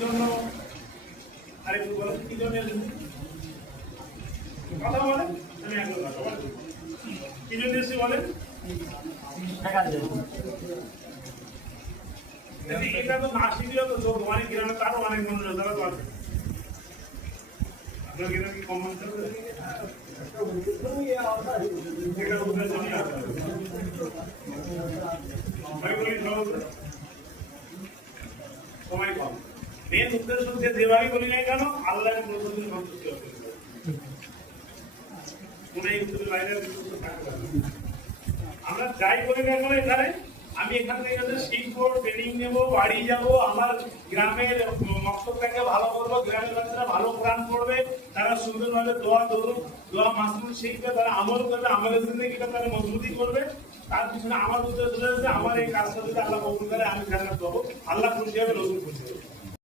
জন্য আরেকটু বলেন কি জন্য কথা বলেন, আমি একবার কথা বলেন কি জন্য এসে বলেন। এটা তো না শিখলেও তো সব অনেক গ্রামে তারও অনেক মানুষ তারা তো আছে। আপনার গ্রামে কি কম মানুষ আছে? সময় কম। মেন উদ্দেশ্য যে যেভাবে বলি না কেন আল্লাহকে প্রতিদিন সন্তুষ্টি হবে। আমরা যাই করি না কেন এখানে আমি এখান থেকে শিখবো, ট্রেনিং নেবো, বাড়ি যাবো, আমার গ্রামের মক্তবটাকে ভালো করবো, গ্রামের বাচ্চারা ভালো কোরআন পড়বে, তারা সুন্দরভাবে দোয়া ধরুক, দোয়া মাসুল শিখবে, তারা আমল করবে, আমলের জিন্দেগিটা তারা মজবুতি করবে। তার পিছনে আমার উদ্দেশ্য রয়েছে আমার এই কাজটা যদি আল্লাহ কবুল করে আমি জান্নাত পাবো, আল্লাহ খুশি হবে, রসুল খুশি হবে।